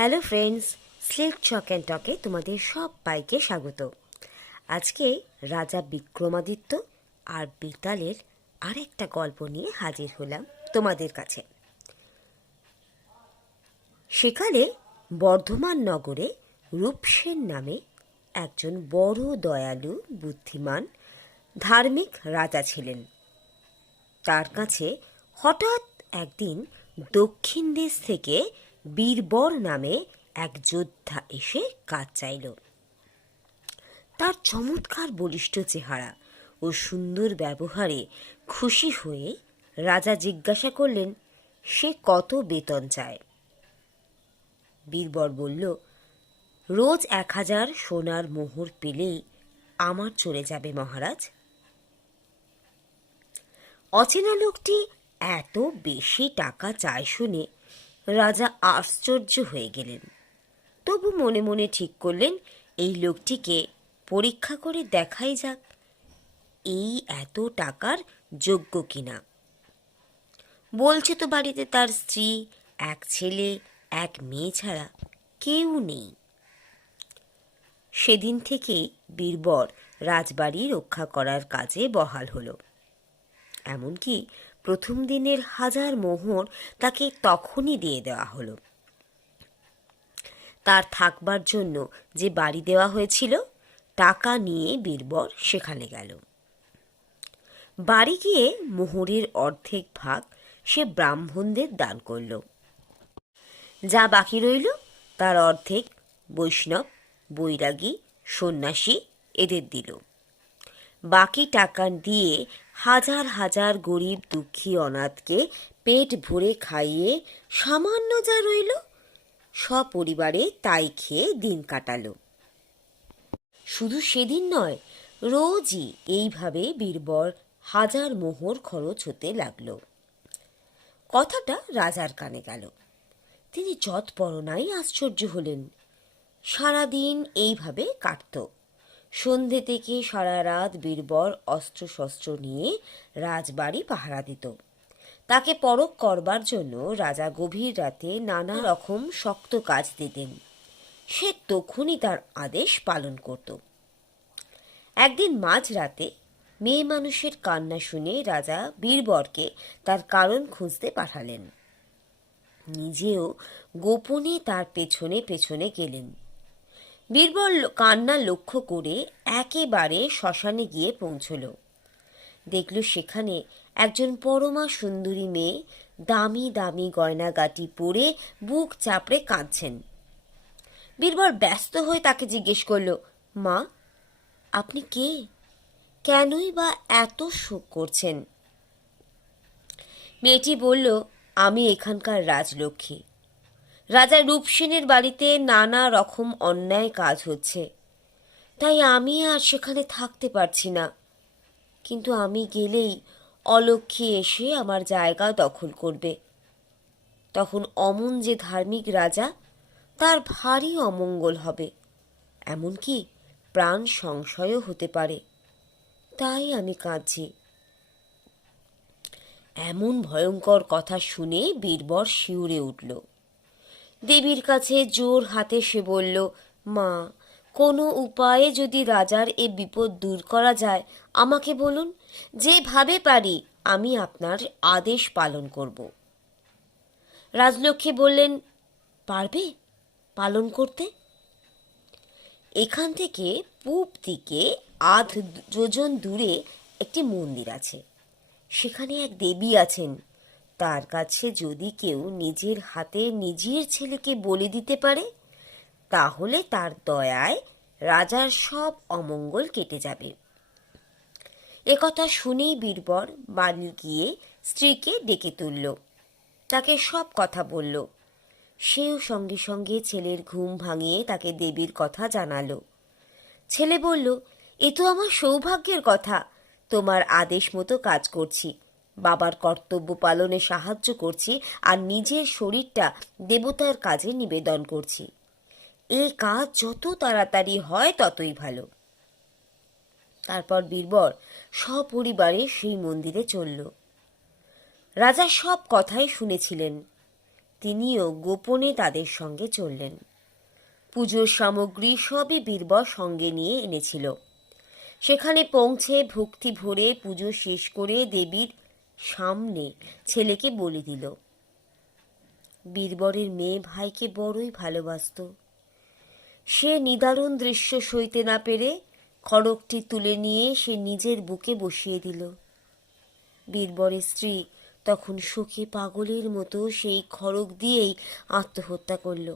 Hello friends sleep chalk and টকে তোমাদের সব পাইকে স্বাগত। আজকে রাজা বিক্রমাদিত্য আর বেতালের আরেকটা গল্প নিয়ে হাজির হলাম তোমাদের কাছে। সেকালে বর্ধমান নগরে রূপসেন নামে একজন বড় দয়ালু, বুদ্ধিমান, ধার্মিক রাজা ছিলেন। তার কাছে হঠাৎ একদিন দক্ষিণ দেশ থেকে বীরবর নামে এক যোদ্ধা এসে কাজ চাইল। তার চমৎকার বলিষ্ঠ চেহারা ও সুন্দর ব্যবহারে খুশি হয়ে রাজা জিজ্ঞাসা করলেন, সে কত বেতন চায়? বীরবর বলল, রোজ এক হাজার সোনার মোহর পেলেই আমার চলে যাবে মহারাজ। অচেনা লোকটি এত বেশি টাকা চায় শুনে রাজা আশ্চর্য হয়ে গেলেন। তবু মনে মনে ঠিক করলেন, এই লোকটিকে পরীক্ষা করে দেখাই যাক, এই এত টাকার যোগ্য কিনা। বলছে তো বাড়িতে তার স্ত্রী, এক ছেলে, এক মেয়ে ছাড়া কেউ নেই। সেদিন থেকেই বীরবর রাজবাড়ি রক্ষা করার কাজে বহাল হলো। এমনকি প্রথম দিনের হাজার মোহর তাকে তখনই দিয়ে দেওয়া হলো। তার থাকবার জন্য যে বাড়ি দেওয়া হয়েছিল, টাকা নিয়ে বীরবর সেখানে গেল। বাড়ি গিয়ে মোহরের অর্ধেক ভাগ সে ব্রাহ্মণদের দান করল। যা বাকি রইল, তার অর্ধেক বৈষ্ণব, বৈরাগী, সন্ন্যাসী এদের দিল। বাকি টাকা দিয়ে হাজার হাজার গরিব দুঃখী অনাথকে পেট ভরে খাইয়ে সামান্য যা রইল, সপরিবারে তাই খেয়ে দিন কাটালো। শুধু সেদিন নয়, রোজই এইভাবে বীরবর হাজার মোহর খরচ হতে লাগল। কথাটা রাজার কানে গেল। তিনি যৎপরনাই আশ্চর্য হলেন। সারাদিন এইভাবে কাটত। সন্ধে থেকে সারা রাত বীরবর অস্ত্রশস্ত্র নিয়ে রাজবাড়ি পাহারা দিত। তাকে পরখ করবার জন্য রাজা গভীর রাতে নানা রকম শক্ত কাজ দিতেন। সে তখনই তার আদেশ পালন করত। একদিন মাঝরাতে মেয়ে মানুষের কান্না শুনে রাজা বীরবরকে তার কারণ খুঁজতে পাঠালেন। নিজেও গোপনে তার পেছনে পেছনে গেলেন। বীরবল কান্না লক্ষ্য করে একেবারে শ্মশানে গিয়ে পৌঁছল। দেখল সেখানে একজন পরমা সুন্দরী মেয়ে দামি দামি গয়নাগাটি পরে বুক চাপড়ে কাঁদছেন। বীরবল ব্যস্ত হয়ে তাকে জিজ্ঞেস করল, মা, আপনি কে? কেনই বা এত শোক করছেন? মেয়েটি বলল, আমি এখানকার রাজলক্ষ্মী। রাজা রূপসেনের বাড়িতে নানা রকম অন্যায় কাজ হচ্ছে। তাই আমি আর সেখানে থাকতে পারছি না। কিন্তু আমি গেলেই অলক্ষ্মী এসে আমার জায়গা দখল করবে। তখন অমন যে ধার্মিক রাজা, তার ভারী অমঙ্গল হবে। এমনকি প্রাণ সংশয়ও হতে পারে। তাই আমি কাঁদছি। এমন ভয়ঙ্কর কথা শুনে বীরবর শিউরে উঠল। দেবীর কাছে জোর হাতে সে বলল, মা, কোনো উপায়ে যদি রাজার এ বিপদ দূর করা যায়, আমাকে বলুন, যেভাবে পারি আমি আপনার আদেশ পালন করব। রাজলক্ষ্মী বললেন, পারবে পালন করতে? এখান থেকে পূব দিকে আধ যোজন দূরে একটি মন্দির আছে। সেখানে এক দেবী আছেন। তার কাছে যদি কেউ নিজের হাতে নিজের ছেলেকে বলে দিতে পারে, তাহলে তার দয়ায় রাজার সব অমঙ্গল কেটে যাবে। একথা শুনেই বীরবর বাড়ি গিয়ে স্ত্রীকে ডেকে তুলল। তাকে সব কথা বলল। সেও সঙ্গে সঙ্গে ছেলের ঘুম ভাঙিয়ে তাকে দেবীর কথা জানালো। ছেলে বলল, এ তো আমার সৌভাগ্যের কথা। তোমার আদেশ মতো কাজ করছি। বাবার কর্তব্য পালনে সাহায্য করছি আর নিজের শরীরটা দেবতার কাজে নিবেদন করছি। এই কাজ যত তাড়াতাড়ি হয় ততই ভালো। তারপর বীরবর সপরিবারে সেই মন্দিরে চলল। রাজা সব কথাই শুনেছিলেন। তিনিও গোপনে তাদের সঙ্গে চললেন। পুজোর সামগ্রী সবই বীরবর সঙ্গে নিয়ে এনেছিল। সেখানে পৌঁছে ভক্তি ভরে পুজো শেষ করে দেবীর সামনে ছেলেকে বলে দিল, বীরবরের মেয়ে ভাইকে বড়ই ভালোবাসত। সে নিদারুণ দৃশ্য সইতে না পেরে খড়গটি তুলে নিয়ে সে নিজের বুকে বসিয়ে দিল। বীরবরের স্ত্রী তখন শোকে পাগলের মতো সেই খড়গ দিয়েই আত্মহত্যা করল।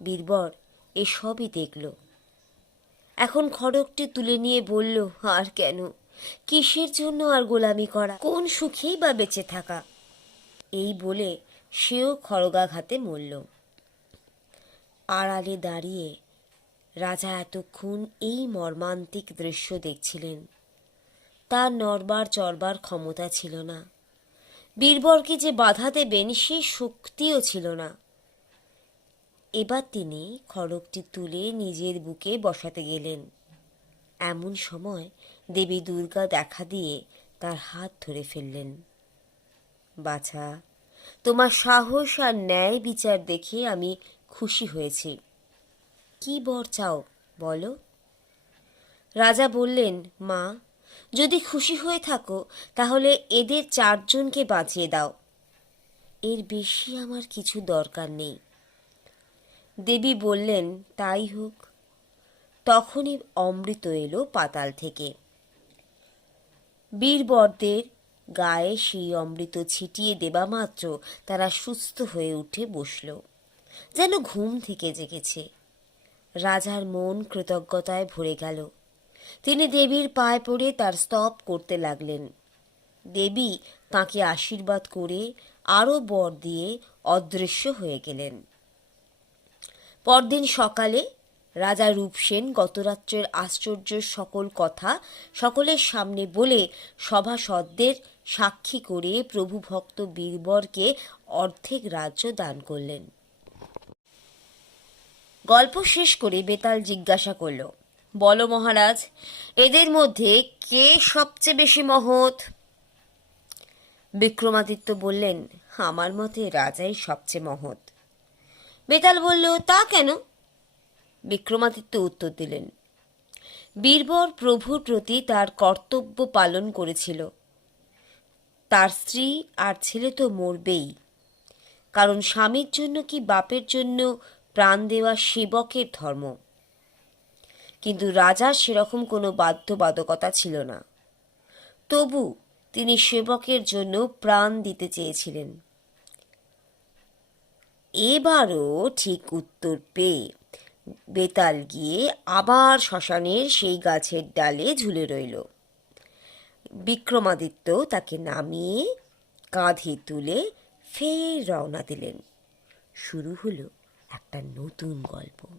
বীরবর এসবই দেখল। এখন খড়গটি তুলে নিয়ে বলল, আর কেন? কিসের জন্য আর গোলামি করা? কোন সুখেই বা বেঁচে থাকা? এই বলে সেও খড়গাঘাতে মরল। আড়ালে দাঁড়িয়ে রাজা এতক্ষণ এই মর্মান্তিক দৃশ্য দেখছিলেন। তার নড়বার চড়বার ক্ষমতা ছিল না। বীরবরকে যে বাধা দেবেন, সে শক্তিও ছিল না। এবার তিনি খড়গটি তুলে নিজের বুকে বসাতে গেলেন। এমন সময় দেবী দুর্গা দেখা দিয়ে তার হাত ধরে ফেললেন। বাছা, তোমার সাহস আর ন্যায় বিচার দেখে আমি খুশি হয়েছি। কি বর চাও, বলো? রাজা বললেন, মা, যদি খুশি হয়ে থাকো, তাহলে এদের চারজনকে বাঁচিয়ে দাও। এর বেশি আমার কিছু দরকার নেই। দেবী বললেন, তাই হোক। তখনই অমৃত এলো পাতাল থেকে। বীরবরদের গায়ে সেই অমৃত ছিটিয়ে দেবা মাত্র তারা সুস্থ হয়ে উঠে বসল। যেন ঘুম থেকে জেগেছে। রাজার মন কৃতজ্ঞতায় ভরে গেল। তিনি দেবীর পায়ে পড়ে তার স্তব করতে লাগলেন। দেবী তাকে আশীর্বাদ করে আরও বর দিয়ে অদৃশ্য হয়ে গেলেন। পরদিন সকালে রাজা রূপসেন গতরাত্রের আশ্চর্য সকল কথা সকলের সামনে বলে সভাসদদের সাক্ষী করে প্রভু ভক্ত বীরবরকে অর্ধেক রাজ্য দান করলেন। গল্প শেষ করে বেতাল জিজ্ঞাসা করল, বলো মহারাজ, এদের মধ্যে কে সবচেয়ে বেশি মহৎ? বিক্রমাদিত্য বললেন, আমার মতে রাজাই সবচেয়ে মহৎ। বেতাল বলল, তা কেন? বিক্রমাদিত্য উত্তর দিলেন, বীরবর প্রভুর প্রতি তার কর্তব্য পালন করেছিল। তার স্ত্রী আর ছেলে তো মরবেই। কারণ স্বামীর জন্য কি বাপের জন্য প্রাণ দেওয়া সেবকের ধর্ম? কিন্তু রাজার সেরকম কোনো বাধ্যবাধকতা ছিল না। তবু তিনি সেবকের জন্য প্রাণ দিতে চেয়েছিলেন। এবারও ঠিক উত্তর পেয়ে বেতাল গিয়ে আবার শ্মশানের সেই গাছের ডালে ঝুলে রইল। বিক্রমাদিত্য তাকে নামিয়ে কাঁধে তুলে ফের রওনা দিলেন। শুরু হলো একটা নতুন গল্প।